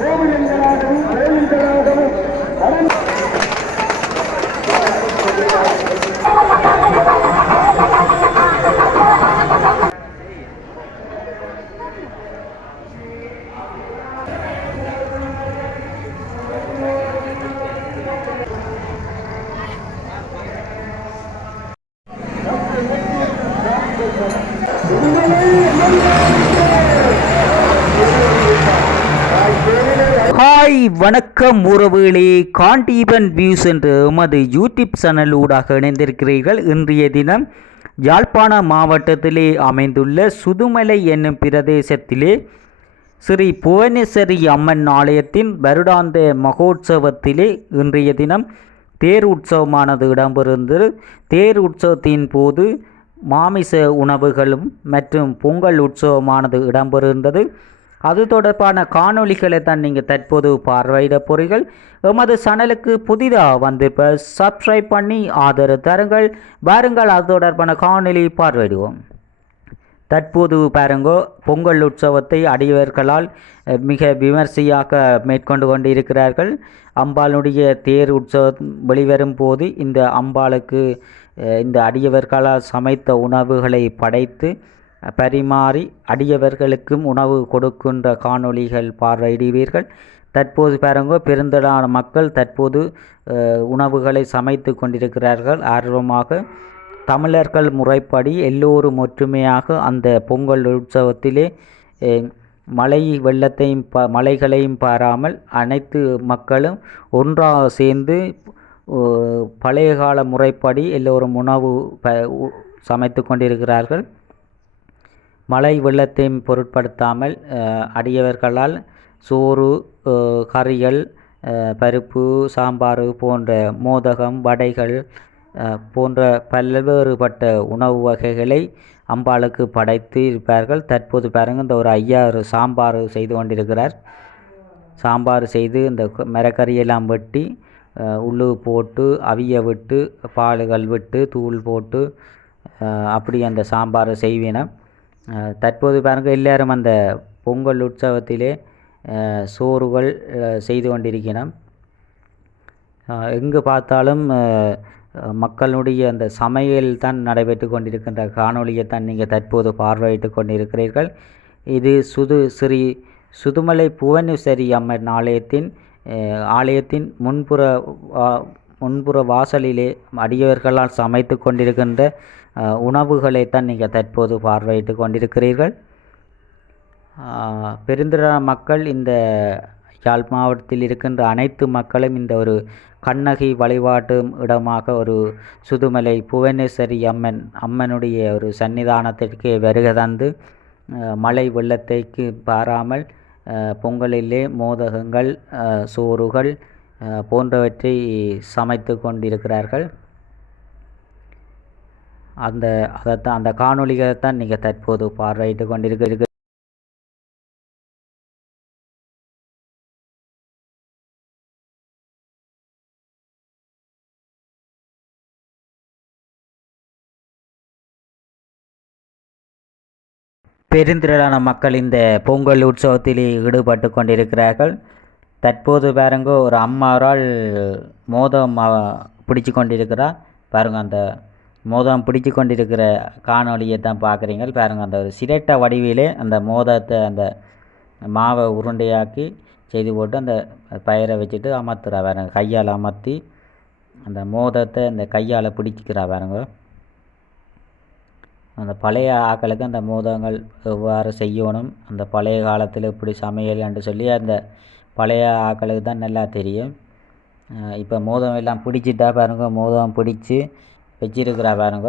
கோவிலங்களாகவும் கோவில்களாகவும் hi வணக்கம் உறவுகளே, Gandeepan views என்ற எமது யூடியூப் சேனல் ஊடாக இணைந்திருக்கிறீர்கள். இன்றைய தினம் யாழ்ப்பாண மாவட்டத்திலே அமைந்துள்ள சுதுமலை என்னும் பிரதேசத்திலே ஸ்ரீ புவனேஸ்வரி அம்மன் ஆலயத்தின் வருடாந்த மகோற்சவத்திலே இன்றைய தினம் தேர் உற்சவமானது இடம்பெறுந்தது. தேர் உற்சவத்தின் போது மாமிச உணவுகளும் மற்றும் பொங்கல் உற்சவமானது இடம்பெறுகின்றது. அது தொடர்பான காணொளிகளை தான் நீங்கள் தற்போது பார்வையிட போறீர்கள். எமது சேனலுக்கு புதிதாக வந்திருப்ப சப்ஸ்கிரைப் பண்ணி ஆதரவு தருங்கள். பாருங்கள், அது தொடர்பான காணொளி பார்வையிடுவோம். தற்போது பாருங்கோ, பொங்கல் உற்சவத்தை அடியவர்களால் மிக விமர்சையாக மேற்கொண்டு கொண்டு இருக்கிறார்கள். அம்பாளுடைய தேர் உற்சவம் வெளிவரும் போது இந்த அம்பாளுக்கு இந்த அடியவர்களால் சமைத்த உணவுகளை படைத்து பரிமாறி அடியவர்களுக்கும் உணவு கொடுக்கின்ற காணொளிகள் பார்வையிடுவீர்கள். தற்போது பாருங்க, பெருந்திரளான மக்கள் தற்போது உணவுகளை சமைத்து கொண்டிருக்கிறார்கள். ஆர்வமாக தமிழர்கள் முறைப்படி எல்லோரும் ஒற்றுமையாக அந்த பொங்கல் உற்சவத்திலே மழை வெள்ளத்தையும் மலைகளையும் பாராமல் அனைத்து மக்களும் ஒன்றாக சேர்ந்து பழைய கால முறைப்படி எல்லோரும் உணவு சமைத்து கொண்டிருக்கிறார்கள். மழை வெள்ளத்தையும் பொருட்படுத்தாமல் அடியவர்களால் சோறு, கறிகள், பருப்பு, சாம்பார் போன்ற மோதகம், வடைகள் போன்ற பல்வேறுபட்ட உணவு வகைகளை அம்பாளுக்கு படைத்து இருப்பார்கள். தற்போது பாருங்கள், இந்த ஒரு ஐயா சாம்பார் செய்து கொண்டிருக்கிறார். சாம்பார் செய்து இந்த மரக்கறியெல்லாம் வெட்டி உள்ளு போட்டு அவிய விட்டு பாலுகள் விட்டு தூள் போட்டு அப்படி அந்த சாம்பாரை செய்வினம். தற்போது பாருங்கள், எல்லாரும் அந்த பொங்கல் உற்சவத்திலே சோறுகள் செய்து கொண்டிருக்கிறோம். எங்கு பார்த்தாலும் மக்களுடைய அந்த சமையல் தான் நடைபெற்று கொண்டிருக்கின்ற காணொலியை தான் நீங்கள் தற்போது பார்வையிட்டு கொண்டிருக்கிறீர்கள். இது ஸ்ரீ சுதுமலை புவனேஸ்வரி அம்மன் ஆலயத்தின் முன்புற வாசலிலே அடியவர்களால் சமைத்து கொண்டிருக்கின்ற உணவுகளைத்தான் நீங்கள் தற்போது பார்வையிட்டு கொண்டிருக்கிறீர்கள். பெருந்திரளான மக்கள் இந்த யாழ் மாவட்டத்தில் இருக்கின்ற அனைத்து மக்களும் இந்த ஒரு கண்ணகி வழிபாட்டு இடமாக ஒரு சுதுமலை புவனேஸ்வரி அம்மனுடைய ஒரு சன்னிதானத்திற்கு வருகை தந்து மழை வெள்ளத்தைக்கு பாராமல் பொங்கலிலே மோதகங்கள், சோறுகள் போன்றவற்றை சமைத்து கொண்டிருக்கிறார்கள். அந்த காணொலிகளை தான் நீங்கள் தற்போது பார்வையிட்டு கொண்டிருக்கிறீர்கள். பெருந்திரளான மக்கள் இந்த பொங்கல் உற்சவத்தில் ஈடுபட்டு கொண்டிருக்கிறார்கள். தற்போது பாருங்க, ஒரு அம்மாவால் மோதம் பிடிச்சு கொண்டிருக்கிறார். பாருங்கள், அந்த மோதம் பிடிச்சு கொண்டிருக்கிற காணொலியை தான் பார்க்குறீங்க. பாருங்கள், அந்த ஒரு சிரட்டை வடிவிலே அந்த மோதத்தை அந்த மாவை உருண்டையாக்கி செய்து போட்டு அந்த பயிரை வச்சுட்டு அமர்த்துறா. பாருங்க, கையால் அமர்த்தி அந்த மோதத்தை அந்த கையால் பிடிச்சிக்கிறா. பாருங்க, அந்த பழைய ஆக்களுக்கு அந்த மோதங்கள் எவ்வாறு செய்யணும், அந்த பழைய காலத்தில் இப்படி சமையல் என்று சொல்லி அந்த பழைய ஆக்களுக்கு தான் நல்லா தெரியும். இப்போ மோதம் எல்லாம் பிடிச்சிட்டா பாருங்க, மோதம் பிடிச்சி வச்சிருக்கிறா. பாருங்க,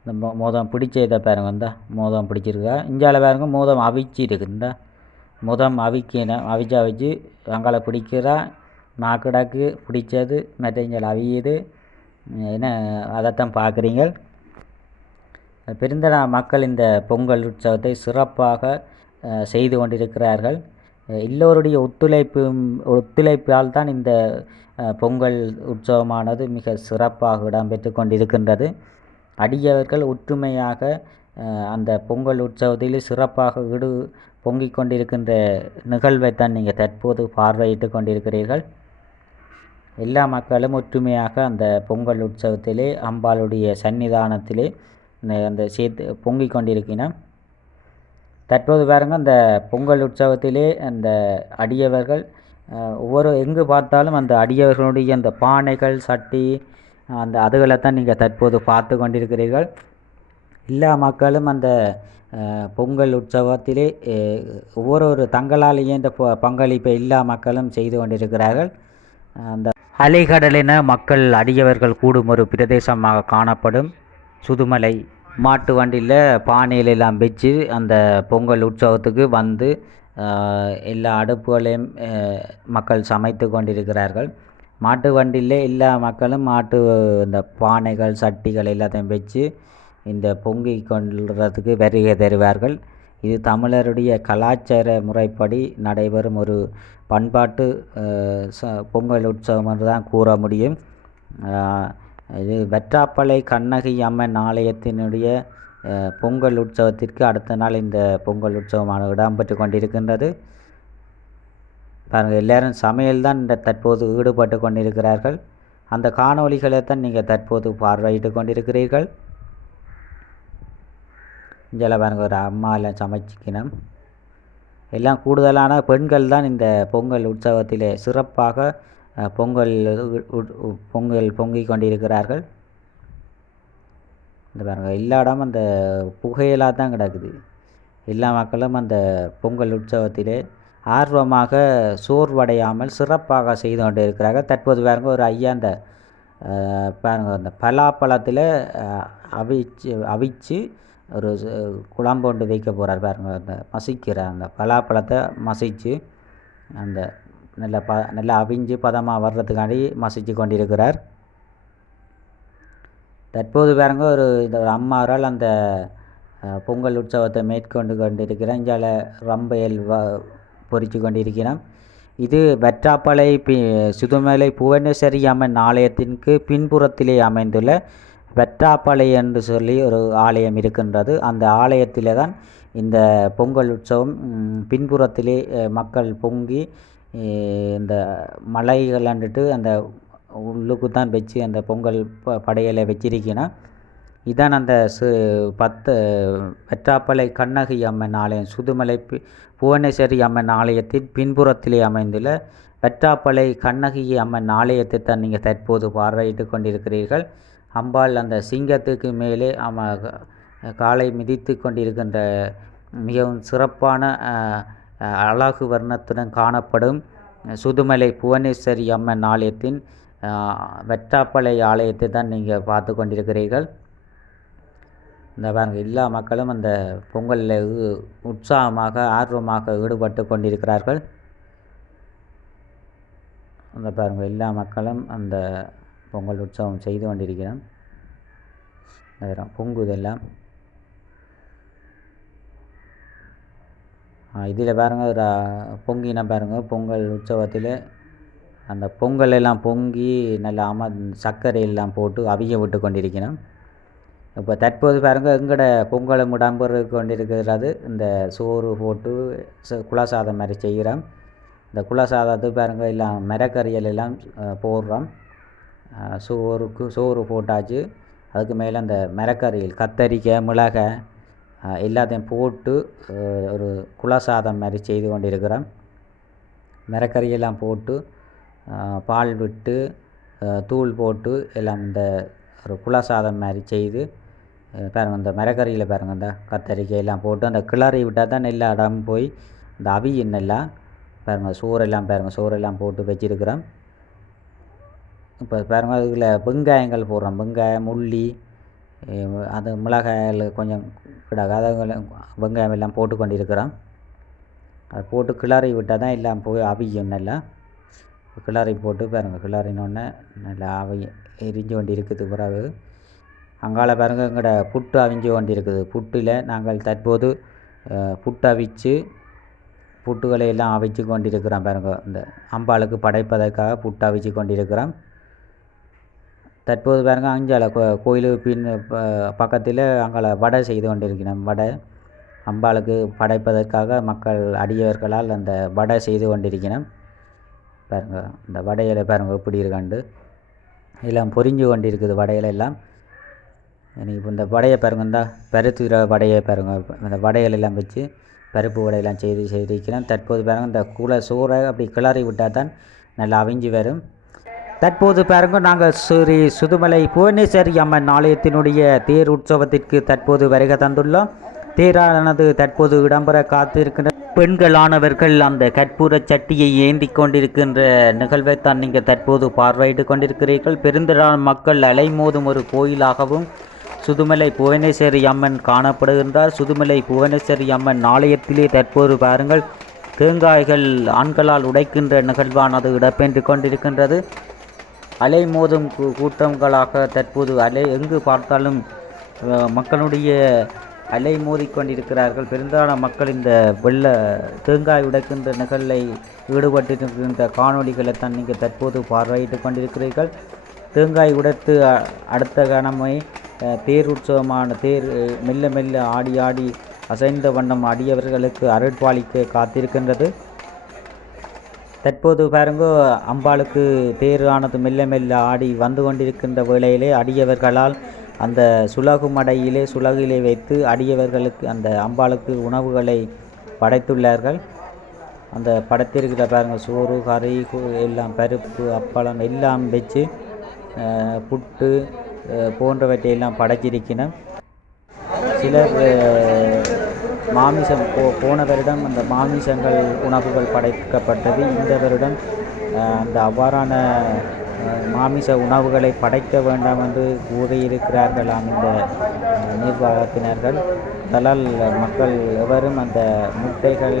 இந்த மோதம் பிடிச்ச இதை பாருங்க, இந்த மோதம் பிடிச்சிருக்கா. இஞ்சால பாருங்க, மோதம் அவிச்சு இருக்குது. இந்த மோதம் அவிச்சு அங்கால பிடிக்கிறா. நாக்கடாக்கு பிடிச்சது மற்ற இஞ்சால் அவியுது. என்ன அதைத்தான் பார்க்குறீங்க. பெருந்திரளான மக்கள் இந்த பொங்கல் உற்சவத்தை சிறப்பாக செய்து கொண்டிருக்கிறார்கள். எல்லோருடைய ஒத்துழைப்பால் தான் இந்த பொங்கல் உற்சவமானது மிக சிறப்பாக இடம்பெற்று கொண்டிருக்கின்றது. அடியவர்கள் ஒற்றுமையாக அந்த பொங்கல் உற்சவத்தில் சிறப்பாக பொங்கிக் கொண்டிருக்கின்ற நிகழ்வைத்தான் நீங்கள் தற்போது பார்வையிட்டு கொண்டிருக்கிறீர்கள். எல்லா மக்களும் ஒற்றுமையாக அந்த பொங்கல் உற்சவத்திலே அம்பாளுடைய சன்னிதானத்திலே அந்த சேர்த்து பொங்கிக் கொண்டிருக்கின்றோம். தற்போது பாருங்கள், அந்த பொங்கல் உற்சவத்திலே அந்த அடியவர்கள் ஒவ்வொரு எங்கு பார்த்தாலும் அந்த அடியவர்களுடைய அந்த பானைகள் சட்டி அந்த அதுகளைத்தான் நீங்கள் தற்போது பார்த்து கொண்டிருக்கிறீர்கள். எல்லா மக்களும் அந்த பொங்கல் உற்சவத்திலே ஒவ்வொரு தங்களால் இயன்ற பங்களிப்பை எல்லா மக்களும் செய்து கொண்டிருக்கிறார்கள். அந்த அலைகடலின மக்கள் அடியவர்கள் கூடும் ஒரு பிரதேசமாக காணப்படும் சுதுமலை மாட்டு வண்டியில் பானையில் எல்லாம் வச்சு அந்த பொங்கல் உற்சவத்துக்கு வந்து எல்லா அடுப்புகளையும் மக்கள் சமைத்து கொண்டிருக்கிறார்கள். மாட்டு வண்டியில் எல்லா மக்களும் இந்த பானைகள் சட்டிகள் எல்லாத்தையும் வச்சு இந்த பொங்கி கொள்றதுக்கு வருகை தருவார்கள். இது தமிழருடைய கலாச்சார முறைப்படி நடைபெறும் ஒரு பண்பாட்டு பொங்கல் உற்சவம் என்று தான் கூற முடியும். இது வெற்றாப்பளை கண்ணகி அம்மன் ஆலயத்தினுடைய பொங்கல் உற்சவத்திற்கு அடுத்த நாள் இந்த பொங்கல் உற்சவமானது இடம்பெற்று கொண்டிருக்கின்றது. பாருங்கள், எல்லோரும் சமையல் தான் தற்போது ஈடுபட்டு கொண்டிருக்கிறார்கள். அந்த காணொளிகளை தான் நீங்கள் தற்போது பார்வையிட்டு கொண்டிருக்கிறீர்கள். இங்கே பாருங்கள், ஒரு அம்மாவில் சமைச்சிக்கணும். எல்லாம் கூடுதலான பெண்கள் தான் இந்த பொங்கல் உற்சவத்திலே சிறப்பாக பொங்கல் பொங்கிக் கொண்டிருக்கிறார்கள். இந்த பாருங்கள், எல்லா இடமும் அந்த புகையிலாக தான் கிடக்குது. எல்லா மக்களும் அந்த பொங்கல் உற்சவத்திலே ஆர்வமாக சோர்வடையாமல் சிறப்பாக செய்து கொண்டு இருக்கிறார்கள். தற்போது பாருங்கள், ஒரு ஐயா அந்த பாருங்கள் அந்த பலாப்பழத்தில் அவிச்சு ஒரு குழம்பு கொண்டு வைக்க போகிறார். பாருங்கள், அந்த மசிக்கிற அந்த பலாப்பழத்தை மசித்து அந்த நல்லா அவிஞ்சு பதமாக வர்றதுக்காண்டி மசித்து கொண்டிருக்கிறார். தற்போது பாருங்க, இந்த அம்மாரால் அந்த பொங்கல் உற்சவத்தை மேற்கொண்டு கொண்டிருக்கிறேன். இங்கே ரம்பையல் பொறிச்சு கொண்டிருக்கிறோம். இது வெற்றாப்பளை சுதுமலை புவனேஸ்வரி அம்மன் ஆலயத்திற்கு பின்புறத்திலே அமைந்துள்ள வெற்றாப்பளை என்று சொல்லி ஒரு ஆலயம் இருக்கின்றது. அந்த ஆலயத்திலே தான் இந்த பொங்கல் உற்சவம் பின்புறத்திலே மக்கள் பொங்கி இந்த மலைகள்ண்டுட்டு அந்த உள்ளுக்கு தான் வச்சு அந்த பொங்கல் படையலை வச்சிருக்கணும். இதான் அந்த வெற்றாப்பளை கண்ணகி அம்மன் ஆலயம் சுதுமலை புவனேஸ்வரி அம்மன் ஆலயத்தின் பின்புறத்திலே அமைந்துள்ள வெற்றாப்பளை கண்ணகி அம்மன் ஆலயத்தை தான் நீங்கள் தற்போது பார்வையிட்டு கொண்டிருக்கிறீர்கள். அம்பாள் அந்த சிங்கத்துக்கு மேலே காலை மிதித்து கொண்டிருக்கின்ற மிகவும் சிறப்பான அழகு வர்ணத்துடன் காணப்படும் சுதுமலை புவனேஸ்வரி அம்மன் ஆலயத்தின் வெற்றாப்பளை ஆலயத்தை தான் நீங்கள் பார்த்து கொண்டிருக்கிறீர்கள். இந்த பாருங்கள், எல்லா மக்களும் அந்த பொங்கலில் உற்சாகமாக ஆர்வமாக ஈடுபட்டு கொண்டிருக்கிறார்கள். அந்த பாருங்கள், எல்லா மக்களும் அந்த பொங்கல் உற்சவம் செய்து கொண்டிருக்கிறோம். பொங்குதெல்லாம் இதில் பாருங்கள், பொங்கின பாருங்கள், பொங்கல் உற்சவத்தில் அந்த பொங்கல் எல்லாம் பொங்கி நல்லா சர்க்கரை எல்லாம் போட்டு அவிய விட்டு கொண்டிருக்கணும். இப்போ தற்போது பாருங்கள், எங்களோட பொங்கலும் இடம்பெறு கொண்டிருக்கிறது. இந்த சோறு போட்டு குலசாதம் மாதிரி செய்கிறோம். இந்த குலசாதத்துக்கு பாருங்கள், எல்லாம் மிரக்கறியல் எல்லாம் போடுறோம். சோறு போட்டாச்சு. அதுக்கு மேலே அந்த மிரக்கறியல் கத்தரிக்காய் மிளகாய் எல்லாத்தையும் போட்டு ஒரு குலசாதம் மாதிரி செய்து கொண்டிருக்கிறோம். மிரக்கறியெல்லாம் போட்டு பால் விட்டு தூள் போட்டு எல்லாம் இந்த ஒரு குலசாதம் மாதிரி செய்து பாருங்கள், இந்த மிரக்கறியில் பாருங்கள், இந்த கத்தரிக்காய் எல்லாம் போட்டு அந்த கிளறி விட்டால் தான் எல்லா இடம் போய் இந்த அவியெல்லாம் பாருங்கள், சோறெல்லாம் போட்டு வச்சிருக்கிறோம். இப்போ பாருங்கள், அதில் வெங்காயங்கள் போடுறோம். வெங்காயம் உள்ளி அது மிளகாயில் கொஞ்சம் அதை வெங்காயம் எல்லாம் போட்டு கொண்டிருக்கிறோம். அதை போட்டு கிளறி விட்டால் தான் எல்லாம் போய் அவியும். நல்லா கிளறி போட்டு பாருங்கள், கிளறினோடனே நல்லா எரிஞ்சு கொண்டு இருக்குது. பிறகு அங்கால பாருங்கள், எங்களோட புட்டு அவிஞ்சு கொண்டு இருக்குது. புட்டில் நாங்கள் தற்போது புட்டு அவிச்சு புட்டுகளை எல்லாம் அவிச்சு கொண்டிருக்கிறோம். பாருங்கள், இந்த அம்பாளுக்கு படைப்பதற்காக புட்டு அவிச்சு கொண்டிருக்கிறோம். தற்போது பாருங்க அஞ்சால கோயிலுக்கு பின் பக்கத்தில் அங்கே வடை செய்து கொண்டிருக்கிறோம். வடை அம்பாளுக்கு படைப்பதற்காக மக்கள் அடியவர்களால் அந்த வடை செய்து கொண்டிருக்கிறோம். பாருங்க இந்த வடையில பாருங்க எப்படி இருக்காண்டு எல்லாம் பொரிஞ்சு கொண்டிருக்குது வடையில எல்லாம். இப்போ இந்த வடையை பாருங்க, இந்த பருத்துகிற வடையை பாருங்க, அந்த வடைகள் எல்லாம் வச்சு பருப்பு வடையெல்லாம் செய்திருக்கிறேன். தற்போது பாருங்க இந்த சோறை அப்படி கிளறி விட்டால் தான் நல்லா அவிஞ்சு வரும். தற்போது பாருங்க நாங்கள் ஸ்ரீ சுதுமலை புவனேஸ்வரி அம்மன் ஆலயத்தினுடைய தேர் உற்சவத்திற்கு தற்போது வருகை தந்துள்ளோம். தேரானது தற்போது இடம்பெற காத்திருக்கின்ற பெண்களானவர்கள் அந்த கற்பூர சட்டியை ஏந்தி கொண்டிருக்கின்ற நிகழ்வைத்தான் நீங்கள் தற்போது பார்வையிட்டு கொண்டிருக்கிறீர்கள். பெருந்திரளான மக்கள் அலைமோதும் ஒரு கோயிலாகவும் சுதுமலை புவனேஸ்வரி அம்மன் காணப்படுகின்றார். சுதுமலை புவனேஸ்வரி அம்மன் ஆலயத்திலே தற்போது பாருங்கள் தேங்காய்கள் ஆண்களால் உடைக்கின்ற நிகழ்வானது இடம்பெற்று கொண்டிருக்கின்றது. அலைமோதும் கூட்டங்களாக தற்போது எங்கு பார்த்தாலும் மக்களுடைய அலை மோதிக்கொண்டிருக்கிறார்கள். பெரும்பாலான மக்கள் இந்த தேங்காய் உடைக்கின்ற நிகழ்வை ஈடுபட்டிருக்கின்ற காணொலிகளைத்தான் நீங்கள் தற்போது பார்வையிட்டு கொண்டிருக்கிறீர்கள். தேங்காய் உடைத்து அடுத்த கணமை தேர் உற்சவமான தேர் மெல்ல மெல்ல ஆடி ஆடி அசைந்த வண்ணம் அடியவர்களுக்கு அருட்பாலிக்க காத்திருக்கின்றது. தற்போது பாருங்கோ அம்பாளுக்கு தேரானது மெல்ல மெல்ல ஆடி வந்து கொண்டிருக்கின்ற வேளையிலே அடியவர்களால் அந்த சுலகிலே வைத்து அடியவர்களுக்கு அந்த அம்பாளுக்கு உணவுகளை படைத்துள்ளார்கள். அந்த படைத்திருக்கிற பாருங்கள் சோறு கறி எல்லாம் பருப்பு அப்பளம் எல்லாம் வச்சு புட்டு போன்றவற்றை எல்லாம் படைச்சிருக்கணும். சிலர் மாமிசம் போன வருடம் அந்த மாமிசங்கள் உணவுகள் படைக்கப்பட்டது. இந்த வருடம் அந்த அவ்வாறான மாமிச உணவுகளை படைக்க வேண்டாம் என்று கூறியிருக்கிறார்களாம் இந்த நிர்வாகத்தினர்கள். அதனால் மக்கள் எவரும் அந்த முட்டைகள்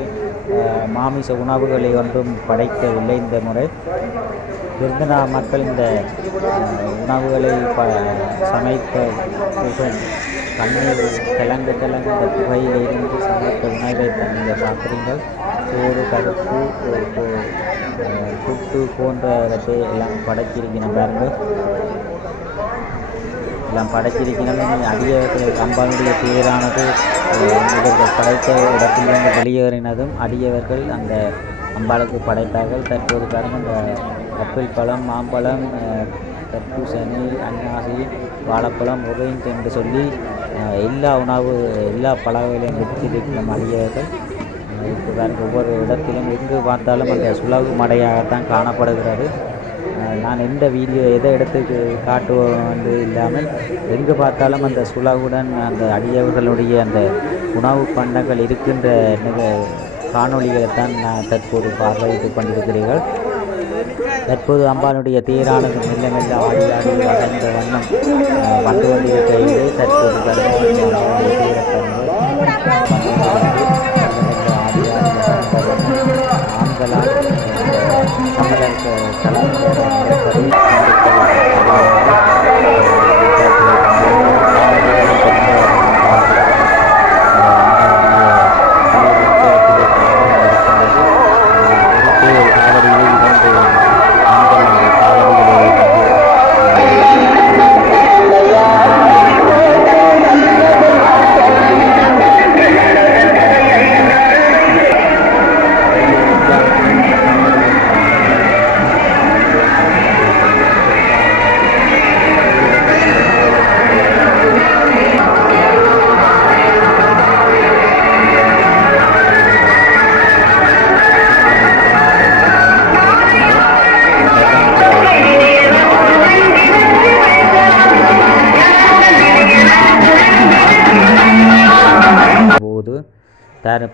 மாமிச உணவுகளை ஒன்றும் படைக்கவில்லை இந்த முறை. விருந்தின மக்கள் இந்த உணவுகளை சமைத்த கண்ணீர் கிழங்கு இந்த புகையில் இருந்து சமைத்த உணவை நீங்கள் பார்க்குறீங்கள். சோறு பருப்பு புட்டு போன்றவற்றை எல்லாம் படைச்சிருக்கணும் பாருங்கள். எல்லாம் படைச்சிருக்கணும். அடியவர்கள் அம்பாளுடைய தேரானது இவர்கள் படைத்த இடத்திலிருந்து வெளியேறினதும் அடியவர்கள் அந்த அம்பாளுக்கு படைத்தார்கள். தற்போது பாருங்கள் இந்த ஆப்பிள் பழம், மாம்பழம், தர்பூசணி, அன்னாசி, வாழைப்பழம், ஒரேஞ்ச் என்று சொல்லி எல்லா பழங்களையும் வச்சிருக்கணும் அடியவர்கள். இப்போ பாருங்கள் ஒவ்வொரு இடத்திலும் எங்கு பார்த்தாலும் அந்த சுலகு மடையாகத்தான் காணப்படுகிறது. நான் எந்த வீடியோ எதை இடத்துக்கு காட்டுவது இல்லாமல் எங்கு பார்த்தாலும் அந்த சுலகுடன் அந்த அடியவர்களுடைய அந்த உணவு பண்டங்கள் இருக்கின்ற காணொலிகளைத்தான் நான் தற்போது பார்வையிட்டு கொண்டிருக்கிறீர்கள். தற்போது அம்பாளுடைய தேரானது மெல்ல மெல்ல ஆடி ஆடி அசைந்த வண்ணம் வந்து கொண்டிருக்கையிலே தற்போது ஆண்களால் தமிழக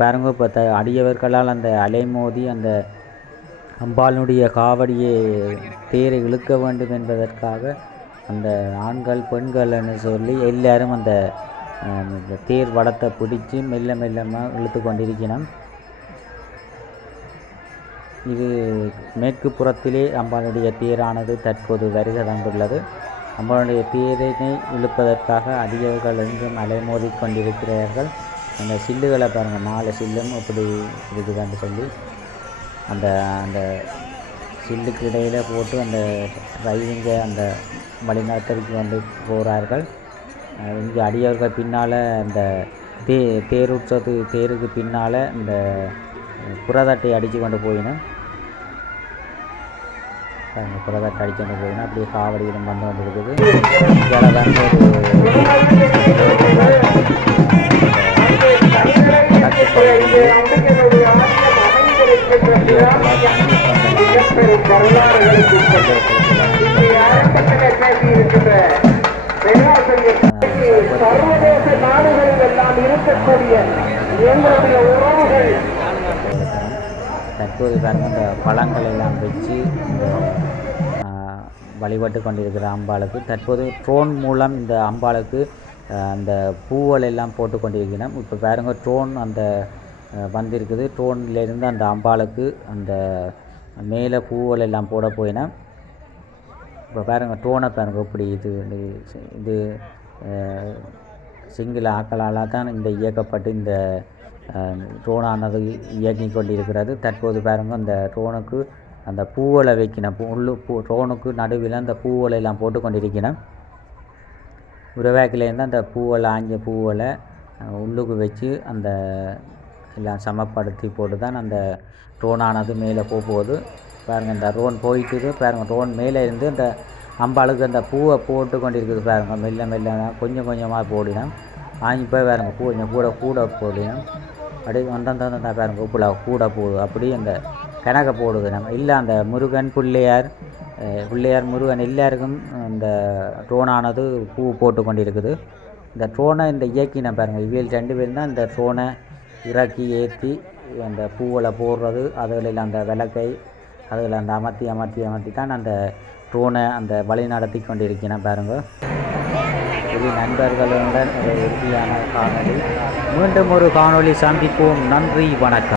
பாருங்க. இப்போ அடியவர்களால் அந்த அலைமோதி அந்த அம்பாளுடைய காவடியை தேரை இழுக்க வேண்டும் என்பதற்காக அந்த ஆண்கள் பெண்கள்னு சொல்லி எல்லாரும் அந்த தேர் வடத்தை பிடிச்சி மெல்ல மெல்லமாக இழுத்து கொண்டிருக்கணும். இது மேற்கு புறத்திலே அம்பாளுடைய தேரானது தற்போது வருகை தந்துள்ளது. அம்பாளுடைய தேரினை இழுப்பதற்காக அடியவர்கள் எங்கும் அலைமோதி கொண்டிருக்கிறார்கள். அந்த சில்லுகளை பாருங்கள், 4 சில்லும் இப்படி இருக்குதான்னு சொல்லி அந்த அந்த சில்லுக்கு இடையில் போட்டு அந்த டிரைவிங்கை அந்த வழிநடத்தலுக்கு வந்து போகிறார்கள். இங்கே அடியவர்கள் பின்னால் அந்த தேருக்கு பின்னால் இந்த புறதட்டை அடித்து கொண்டு போயினோம். புறதட்டை அடித்து கொண்டு போயினோம். அப்படியே காவடியிலும் வந்து கொண்டு இருக்குது. சர்வதேச நாடுகளில் எல்லாம் இருக்கக்கூடிய எங்களுடைய உறவுகள் தற்போது பாருங்கள் இந்த பழங்கள் எல்லாம் வச்சு இந்த வழிபட்டு கொண்டிருக்கிற அம்பாளுக்கு தற்போது ட்ரோன் மூலம் இந்த அம்பாளுக்கு அந்த பூவல் எல்லாம் போட்டு கொண்டிருக்கிறோம். இப்போ பாருங்கள் ட்ரோன் அந்த வந்திருக்குது. ட்ரோன்லேருந்து அந்த அம்பாளுக்கு அந்த மேலே பூவல் எல்லாம் போட போயினா. இப்போ பாருங்கள் ட்ரோனை பாருங்கள் இப்படி இது சிங்கள ஆக்களால் தான் இந்த இயக்கப்பட்டு இந்த ட்ரோனானது இயக்கி கொண்டிருக்கிறது. தற்போது பாருங்கள் அந்த ட்ரோனுக்கு அந்த பூவலை வைக்கணும். ட்ரோனுக்கு நடுவில் அந்த பூவலை எல்லாம் போட்டு கொண்டிருக்கணும். உருவாக்கிலேருந்து அந்த பூவலை ஆஞ்ச பூவலை உள்ளுக்கு வச்சு அந்த எல்லாம் சமப்படுத்தி போட்டு தான் அந்த ட்ரோனானது மேலே போகுது. பாருங்கள் இந்த ட்ரோன் போயிட்டு பாருங்கள் ட்ரோன் மேலே இருந்து அந்த அம்பாளுக்கு அந்த பூவை போட்டு கொண்டு இருக்குது. பாருங்கள் மெல்ல மெல்ல கொஞ்சம் கொஞ்சமாக போடினோம். வாங்கி போய் பாருங்கள் பூ கொஞ்சம் கூட போடினோம். அப்படியே வந்தா பாருங்கள் உப்புல கூட போகுது. அப்படி அந்த கணக்கை போடுது. நம்ம இல்லை அந்த முருகன் பிள்ளையார் முருகன் எல்லாருக்கும் இந்த ட்ரோனானது பூ போட்டு கொண்டு இருக்குது. இந்த ட்ரோனை இந்த இயக்கின பாருங்கள் இவள் 2 பேரும் தான் இந்த ட்ரோனை இறக்கி ஏற்றி அந்த பூவில் போடுறது. அதில் அந்த விளக்கை அதில் அந்த அமர்த்தி தான் அந்த ட்ரோனை அந்த வழி நடத்தி கொண்டிருக்கிறேன். பாருங்கள் இது நண்பர்களுடன் ஒரு உறுதியான காணொளி. மீண்டும் ஒரு காணொளி சந்திப்போம். நன்றி, வணக்கம்.